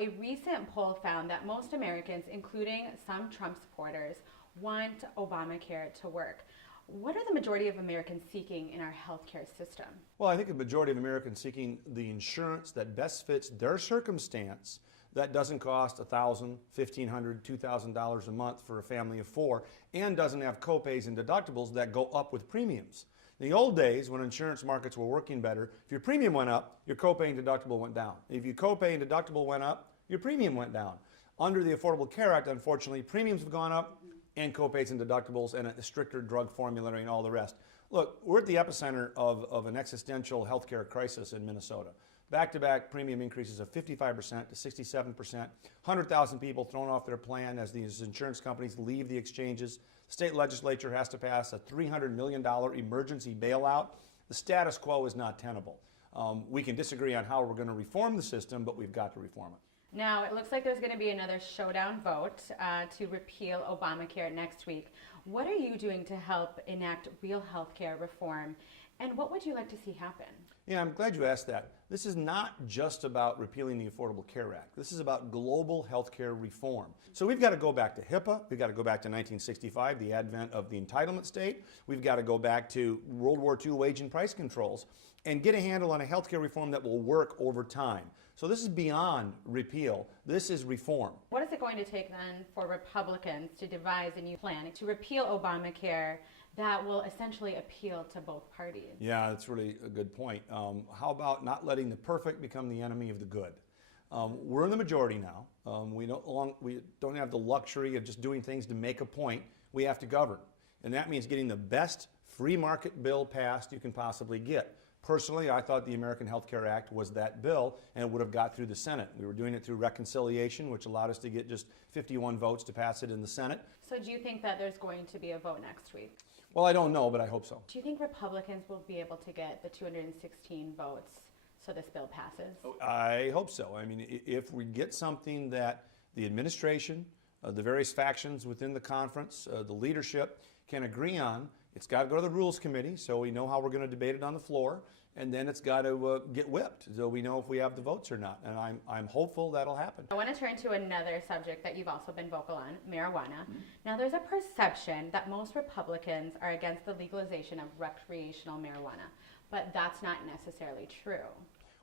A recent poll found that most Americans, including some Trump supporters, want Obamacare to work. What are the majority of Americans seeking in our healthcare system? Well, I think the majority of Americans seeking the insurance that best fits their circumstance, that doesn't cost $1,000, $1,500, $2,000 a month for a family of four, and doesn't have copays and deductibles that go up with premiums. In the old days, when insurance markets were working better, if your premium went up, your copay and deductible went down. If your copay and deductible went up, your premium went down. Under the Affordable Care Act, unfortunately, premiums have gone up, and copays and deductibles, and a stricter drug formulary and all the rest. Look, we're at the epicenter of an existential healthcare crisis in Minnesota. Back-to-back premium increases of 55% to 67%, 100,000 people thrown off their plan as these insurance companies leave the exchanges. The state legislature has to pass a $300 million emergency bailout. The status quo is not tenable. We can disagree on how we're going to reform the system, but we've got to reform it. Now, it looks like there's going to be another showdown vote to repeal Obamacare next week. What are you doing to help enact real health care reform, and what would you like to see happen? Yeah, I'm glad you asked that. This is not just about repealing the Affordable Care Act. This is about global health care reform. So we've got to go back to HIPAA. We've got to go back to 1965, the advent of the entitlement state. We've got to go back to World War II wage and price controls and get a handle on a health care reform that will work over time. So this is beyond repeal. This is reform. What is it going to take then for Republicans to devise a new plan to repeal Obamacare that will essentially appeal to both parties? Yeah, that's really a good point. How about not letting the perfect become the enemy of the good? We're in the majority now. We don't have the luxury of just doing things to make a point. We have to govern. And that means getting the best free market bill passed you can possibly get. Personally, I thought the American Health Care Act was that bill, and it would have got through the Senate. We were doing it through reconciliation, which allowed us to get just 51 votes to pass it in the Senate. So do you think that there's going to be a vote next week? Well, I don't know, but I hope so. Do you think Republicans will be able to get the 216 votes so this bill passes? I hope so. I mean, if we get something that the administration, the various factions within the conference, the leadership can agree on, it's got to go to the Rules Committee so we know how we're going to debate it on the floor, and then it's got to get whipped so we know if we have the votes or not. And I'm hopeful that'll happen. I want to turn to another subject that you've also been vocal on, marijuana. Now, there's a perception that most Republicans are against the legalization of recreational marijuana, but that's not necessarily true.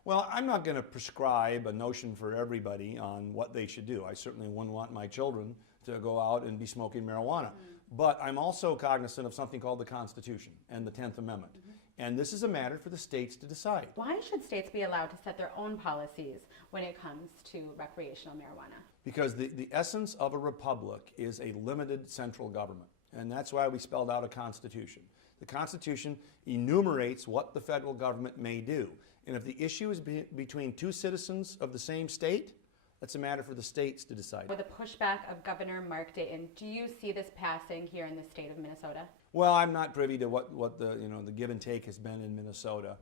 Well, I'm not going to prescribe a notion for everybody on what they should do. I certainly wouldn't want my children to go out and be smoking marijuana. But I'm also cognizant of something called the Constitution and the 10th Amendment. And this is a matter for the states to decide. Why should states be allowed to set their own policies when it comes to recreational marijuana? Because the essence of a republic is a limited central government. And that's why we spelled out a Constitution. The Constitution enumerates what the federal government may do. And if the issue is between two citizens of the same state, that's a matter for the states to decide. With the pushback of Governor Mark Dayton, do you see this passing here in the state of Minnesota? Well, I'm not privy to what the give and take has been in Minnesota,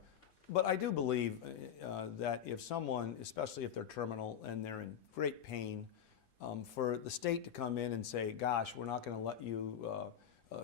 but I do believe that if someone, especially if they're terminal and they're in great pain, for the state to come in and say, "Gosh, we're not going to let you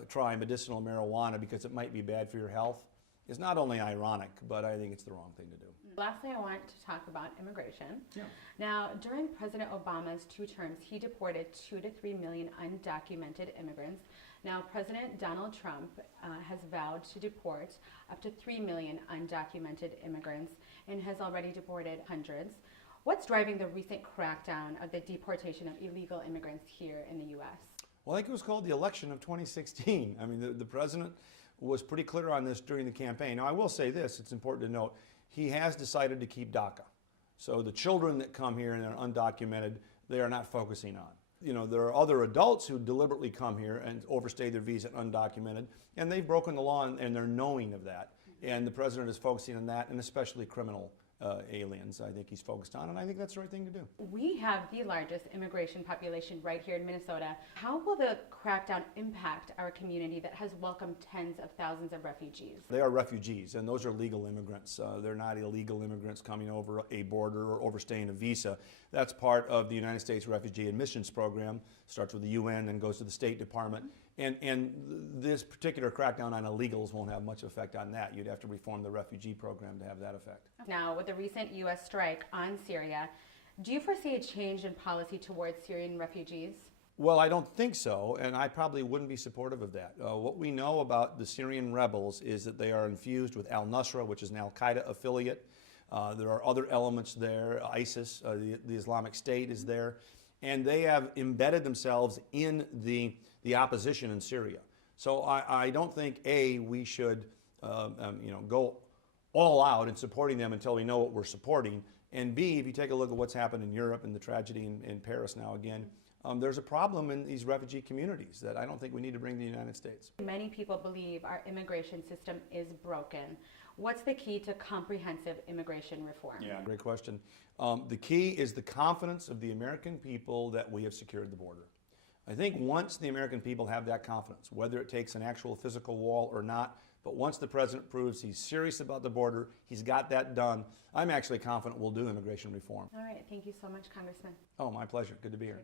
try medicinal marijuana because it might be bad for your health," is not only ironic, but I think it's the wrong thing to do. Lastly, I want to talk about immigration. Yeah. Now, during President Obama's 2 terms, he deported 2 to 3 million undocumented immigrants. Now, President Donald Trump has vowed to deport up to 3 million undocumented immigrants and has already deported hundreds. What's driving the recent crackdown of the deportation of illegal immigrants here in the U.S.? Well, I think it was called the election of 2016. I mean, the president was pretty clear on this during the campaign. Now, I will say this, it's important to note, he has decided to keep DACA. So the children that come here and are undocumented, they are not focusing on. There are other adults who deliberately come here and overstay their visa undocumented, and they've broken the law and they're knowing of that. And the president is focusing on that, and especially criminal aliens, I think he's focused on, and I think that's the right thing to do. We have the largest immigration population right here in Minnesota. How will the crackdown impact our community that has welcomed tens of thousands of refugees? They are refugees, and those are legal immigrants. They're not illegal immigrants coming over a border or overstaying a visa. That's part of the United States Refugee Admissions Program. Starts with the UN and goes to the State Department. And this particular crackdown on illegals won't have much effect on that. You'd have to reform the refugee program to have that effect. Now, with the recent U.S. strike on Syria, Do you foresee a change in policy towards Syrian refugees? Well, I don't think so, and I probably wouldn't be supportive of that. What we know about the Syrian rebels is that they are infused with al-Nusra, which is an al-Qaeda affiliate. There are other elements there. ISIS, the Islamic State, is there, and they have embedded themselves in the opposition in Syria. So I don't think we should go all out in supporting them until we know what we're supporting. And B, if you take a look at what's happened in Europe and the tragedy in Paris now again, there's a problem in these refugee communities that I don't think we need to bring to the United States. Many people believe our immigration system is broken. What's the key to comprehensive immigration reform? Yeah, great question. The key is the confidence of the American people that we have secured the border. I think once the American people have that confidence, whether it takes an actual physical wall or not, but once the president proves he's serious about the border, he's got that done, I'm actually confident we'll do immigration reform. All right, thank you so much, Congressman. Oh, my pleasure. Good to be here.